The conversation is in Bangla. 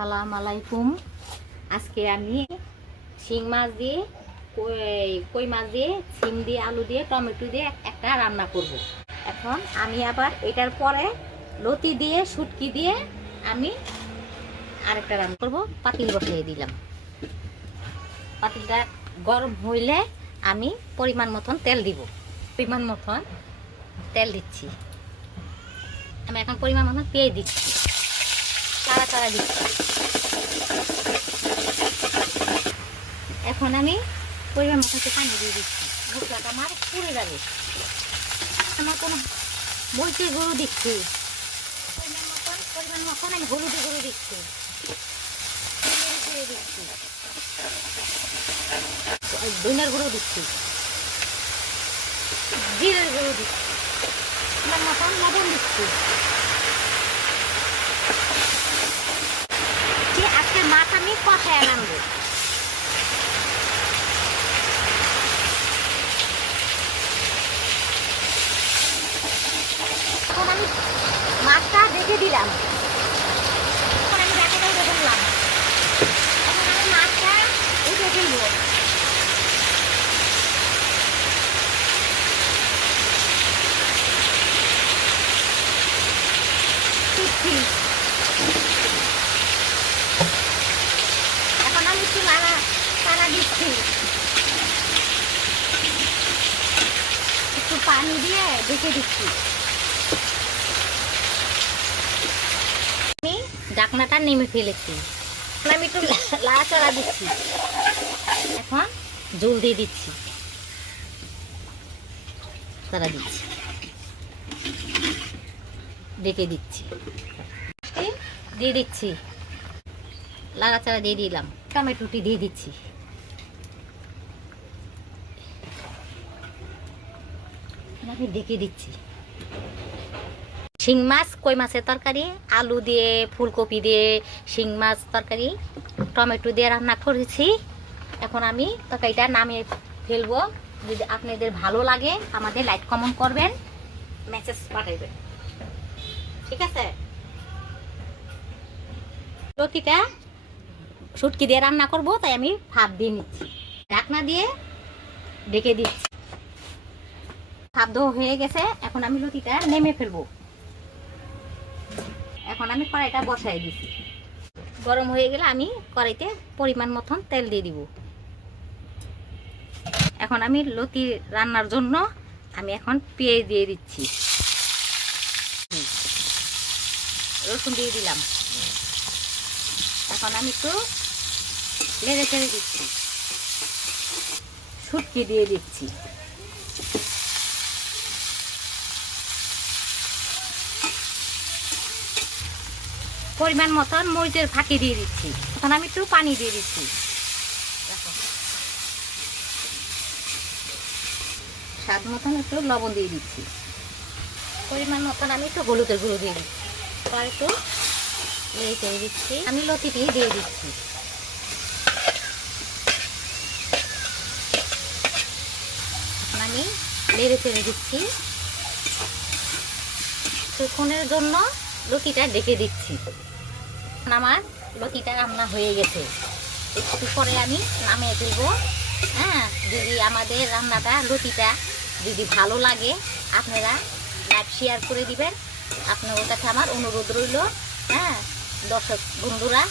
আসসালামু আলাইকুম। আজকে আমি শিং মাছ দিয়ে কই মাছ দিয়ে সিম দিয়ে আলু দিয়ে টমেটো দিয়ে একটা রান্না করব। এখন আমি আবার এটার পরে লতি দিয়ে শুটকি দিয়ে আমি আরেকটা রান্না করব। পাতিল বসিয়ে দিলাম। পাতিলটা গরম হইলে আমি পরিমাণ মতন তেল দিব। পরিমাণ মতন তেল দিচ্ছি। আমি এখন পরিমাণ মতন পেঁয়াজ দিচ্ছি, চারা দিচ্ছি। এখন আমি পরিমাণ মতো পানি দিয়ে দিচ্ছি। মশলাটা আমার পুড়ে যাবে। আমার কোনো মরিচের গুঁড়ো দিচ্ছি, পরিমাণ মতন আমি হলুদের গুঁড়ো দিচ্ছি, দিচ্ছি, ধনিয়ার গুঁড়ো দিচ্ছি, জিরের গুঁড়ো দিচ্ছি, পরিমাণ মতন লবণ দিচ্ছি। আজকে মাছ আমি কষায় আনবো। এখন আমি মাছটা রেখে দিলাম। এখন আমি রেখে দিলাম। এখন আমি মাছটা উঠে ফেলবো। এখন আমি একটু তারা দিচ্ছি, একটু পানি দিয়ে ঢেকে দিচ্ছি। আমি ঢাকনাটা নেমে ফেলেছি। আমি একটু লাড়াচাড়া দিচ্ছি। এখন জল দিয়ে দিচ্ছি, তারা দিচ্ছি, ঢেকে দিচ্ছি, দিয়ে দিচ্ছি, লাড়াচাড়া দিয়ে দিলাম। টমেটোটি দিয়ে দিচ্ছি। আমি ঢেকে দিচ্ছি। শিং মাছ কই মাছের তরকারি, আলু দিয়ে ফুলকপি দিয়ে শিং মাছ তরকারি টমেটো দিয়ে রান্না করেছি। এখন আমি তরকারিটা নামিয়ে ফেলবো। যদি আপনাদের ভালো লাগে আমাদের লাইক কমেন্ট করবেন, মেসেজ পাঠাইবেন, ঠিক আছে? লতিটা শুটকি দিয়ে রান্না করব, তাই আমি ভাপ দিয়ে নিচ্ছি। ঢাকনা দিয়ে ঢেকে দিচ্ছি। ভাপ দেওয়া হয়ে গেছে। এখন আমি লতিটা নেমে ফেলবো। এখন আমি কড়াইটা বসাই দিচ্ছি। গরম হয়ে গেলে আমি কড়াইতে পরিমাণ মতন তেল দিয়ে দিব। এখন আমি লতি রান্নার জন্য আমি এখন পেঁয়াজ দিয়ে দিচ্ছি, রসুন দিয়ে দিলাম। এখন আমি একটু নেড়ে চেড়ে দিচ্ছি, শুটকি দিয়ে দিচ্ছি, পরিমাণ মতন মরিচের ফাঁকি দিয়ে দিচ্ছি। এখন আমি একটু পানি দিয়ে দিচ্ছি, স্বাদ মতন একটু লবণ দিয়ে দিচ্ছি, পরিমাণ মতন আমি একটু হলুদের গুঁড়ো দিয়ে দিচ্ছি। আর একটু নেড়ে চেড়ে দিচ্ছি। আমি লতিটি দিয়ে দিচ্ছি। আমি নেড়ে চেড়ে দিচ্ছি। কিছুক্ষণের জন্য লতিটা ঢেকে দিচ্ছি। আমার লতিটা রান্না হয়ে গেছে। একটু পরে আমি নামিয়ে ফেলবো। হ্যাঁ, যদি আমাদের রান্নাটা লতিটা যদি ভালো লাগে আপনারা লাইক শেয়ার করে দিবেন। আপনাদের কাছে আমার অনুরোধ রইল। হ্যাঁ দর্শক বন্ধুরা,